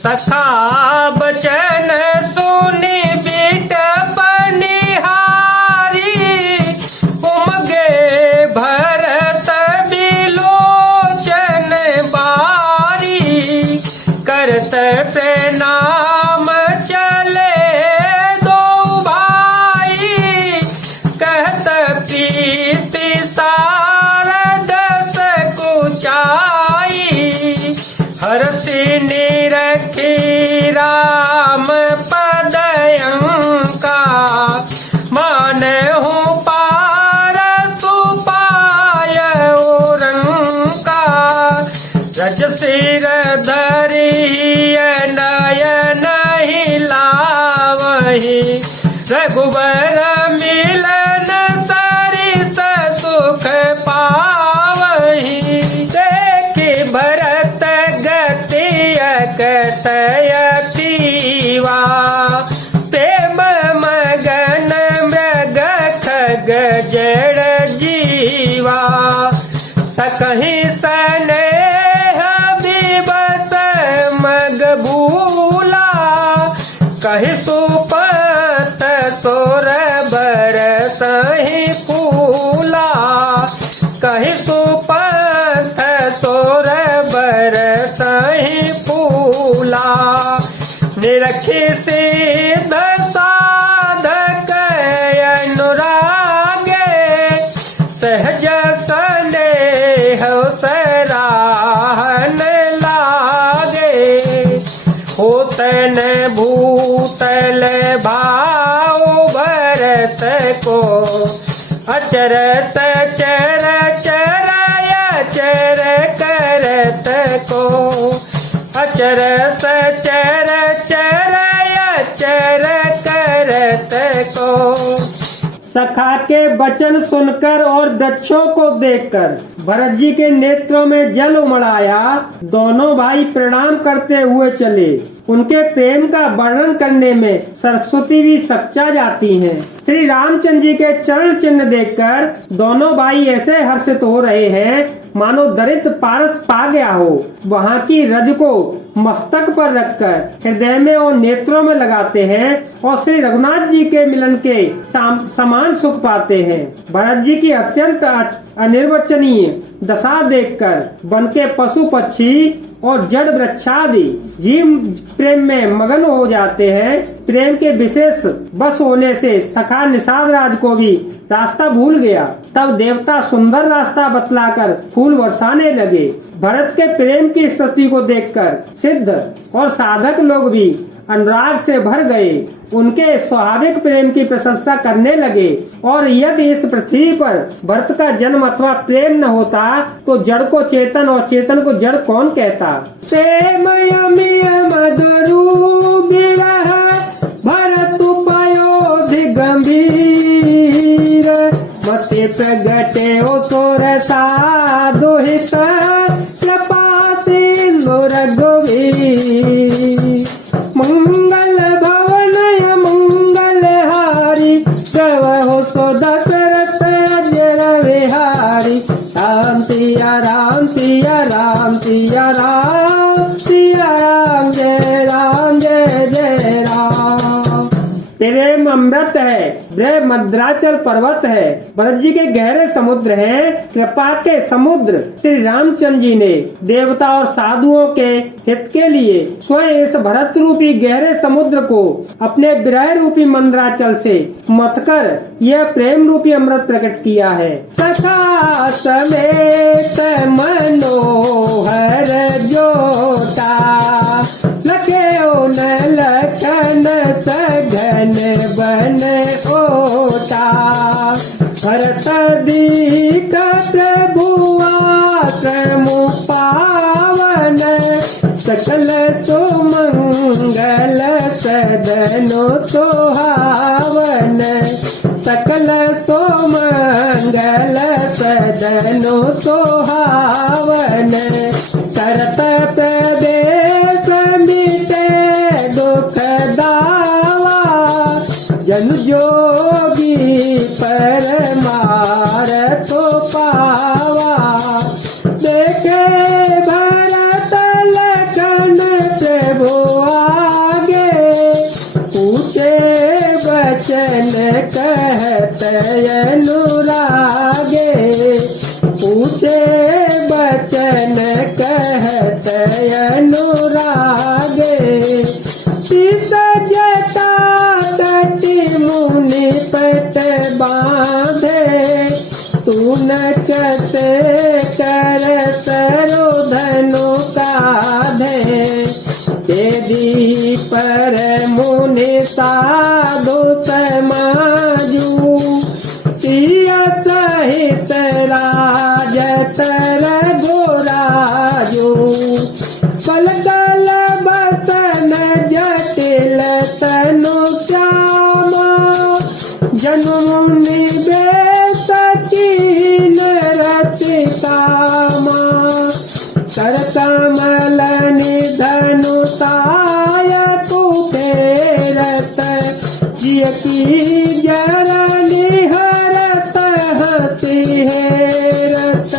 तथा बचन सुनि बिटप निहारी, उमगे भरत बिलोचन बारी। करत प्रणाम चले दो भाई, कहत प्रीति सारद सकुचाई। हरषि निरखी राम पदयंका, मानहु पारसु पाय उरंका। रज सिर धरिय नयन हिलावहि, रघुबर मिलन सरिस सुख पावहि। देखि भरत गति अकथयतिवा, प्रेम मगन मृग खग जड़ जीवा। सकहि स्नेह विवश मग भूला, कहि सुपत सोर बरसहि फूला। कहि सुपत सोर बरसहि फूला। निरखि सिद्ध साधक अनुरागे, सहज स्नेह सराहन लागे। होतन भूतल भाव भरत को, अचरत चर चरय चर करत को। अचरत चर चरय चर करत को। सखा के वचन सुनकर और वृक्षों को देखकर भरत जी के नेत्रों में जल उमड़ आया। दोनों भाई प्रणाम करते हुए चले। उनके प्रेम का वर्णन करने में सरस्वती भी सच्चा जाती हैं। श्री रामचंद्र जी के चरण चिन्ह देखकर दोनों भाई ऐसे हर्षित हो रहे हैं मानो दरिद्र पारस पा गया हो। वहाँ की रज को मस्तक पर रखकर हृदय में और नेत्रों में लगाते हैं और श्री रघुनाथ जी के मिलन के समान सुख पाते हैं। भरत जी की अत्यंत अनिर्वचनीय दशा देखकर वन के पशु पक्षी और जड़ वृक्षादि जीव प्रेम में मगन हो जाते हैं। प्रेम के विशेष बस होने से सखा निषाद राज को भी रास्ता भूल गया। तब देवता सुंदर रास्ता बतलाकर फूल बरसाने लगे। भरत के प्रेम की स्थिति को देखकर सिद्ध और साधक लोग भी अनुराग से भर गए। उनके स्वाभाविक प्रेम की प्रशंसा करने लगे। और यदि इस पृथ्वी पर भरत का जन्म अथवा प्रेम न होता तो जड़ को चेतन और चेतन को जड़ कौन कहता। भरत पयोधि गंभीर, मति प्रगटे ओ सोरसा दोहित, कृपा सिंधु रघुवीर। मंगल भवन मंगल हारी, प्रभु सो दशरथ अजर विहारी। राम सिया राम सिया राम सिया राम सिया राम जय राम। प्रेम अमृत है, ब्रह्म मद्राचल पर्वत है, भरत जी के गहरे समुद्र हैं। कृपा के समुद्र श्री रामचंद्र जी ने देवता और साधुओं के हित के लिए स्वयं इस भरत रूपी गहरे समुद्र को अपने विरह रूपी मंद्राचल से मथकर यह प्रेम रूपी अमृत प्रकट किया है। सखा समेत मनोहर जोता, लखे न लखन सघन बन ओटा। भरत दीक प्रभुआ पावन, सकल तो मंगल सदनो सोहावन। सकल तो मंगल सदनो सोहावन। तरत प्रदेश मिटे दुख दावा, जन जोगी परमारथ पावा। देखे भरत लखन प्रभु बेदी पर मुनि साधु समाजू सिया सहित राजत रघुराजू पलटल बसन जटिल तनु श्यामा जन्म निवेश कीन रचितामा कर कमल निधनु ताय तू फेरत जिय की जरनी हरत हति हेरत।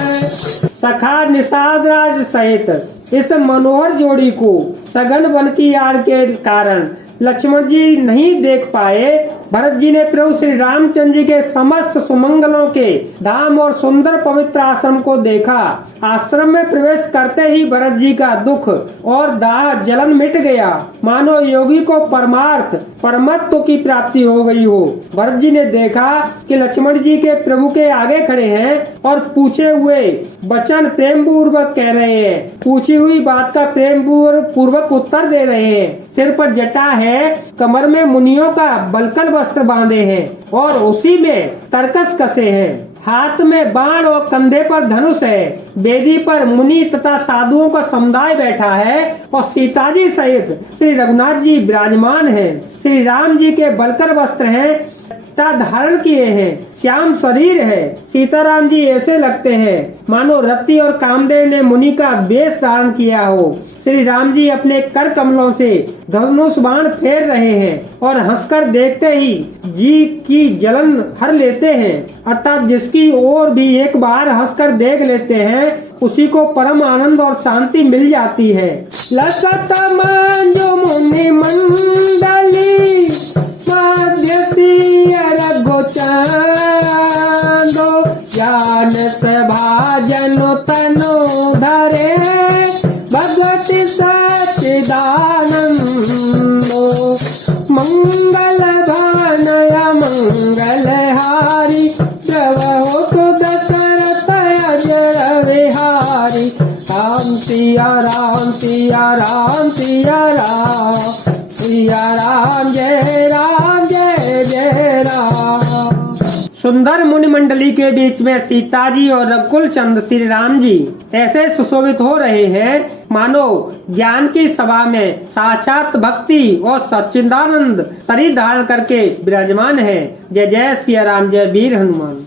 सखा निषाद राज सहित इस मनोहर जोड़ी को सघन वन की आड़ के कारण लक्ष्मण जी नहीं देख पाए। भरत जी ने प्रभु श्री रामचंद्र जी के समस्त सुमंगलों के धाम और सुंदर पवित्र आश्रम को देखा। आश्रम में प्रवेश करते ही भरत जी का दुख और दाह जलन मिट गया, मानो योगी को परमार्थ परमत्व की प्राप्ति हो गई हो। भरत जी ने देखा कि लक्ष्मण जी के प्रभु के आगे खड़े हैं और पूछे हुए वचन प्रेम पूर्वक कह रहे हैं, पूछी हुई बात का प्रेम पूर्वक उत्तर दे रहे हैं। सिर पर जटा है, कमर में मुनियों का बलकल वस्त्र बांधे हैं और उसी में तरकस कसे हैं। हाथ में बाण और कंधे पर धनुष है। बेदी पर मुनि तथा साधुओं का समुदाय बैठा है और सीता जी सहित श्री रघुनाथ जी विराजमान हैं। श्री राम जी के बलकर वस्त्र हैं, धारण किए हैं, श्याम शरीर है। सीताराम जी ऐसे लगते हैं मानो रति और कामदेव ने मुनि का वेश धारण किया हो। श्री राम जी अपने कर कमलों से धनुष बाण फेर रहे हैं और हंसकर देखते ही जी की जलन हर लेते हैं, अर्थात जिसकी ओर भी एक बार हंसकर देख लेते हैं उसी को परम आनंद और शांति मिल जाती है। लसत मंजु मुनि मंडली रघु चांदो जानत भाजनो तनो धरे भगति सच्चिदानंदो मंगल भानय मंगल हारी प्रभो तो दशरथ अजर विहारी राम सिया राम सिया राम सिया राम सिया राम जय राम जय जय राम। सुंदर मुनि मंडली के बीच में सीता जी और रघुकुल चंद श्री राम जी ऐसे सुशोभित हो रहे हैं मानो ज्ञान की सभा में साक्षात भक्ति और सच्चिदानंद शरीर धारण करके विराजमान है। जय जय सिया राम, जय वीर हनुमान।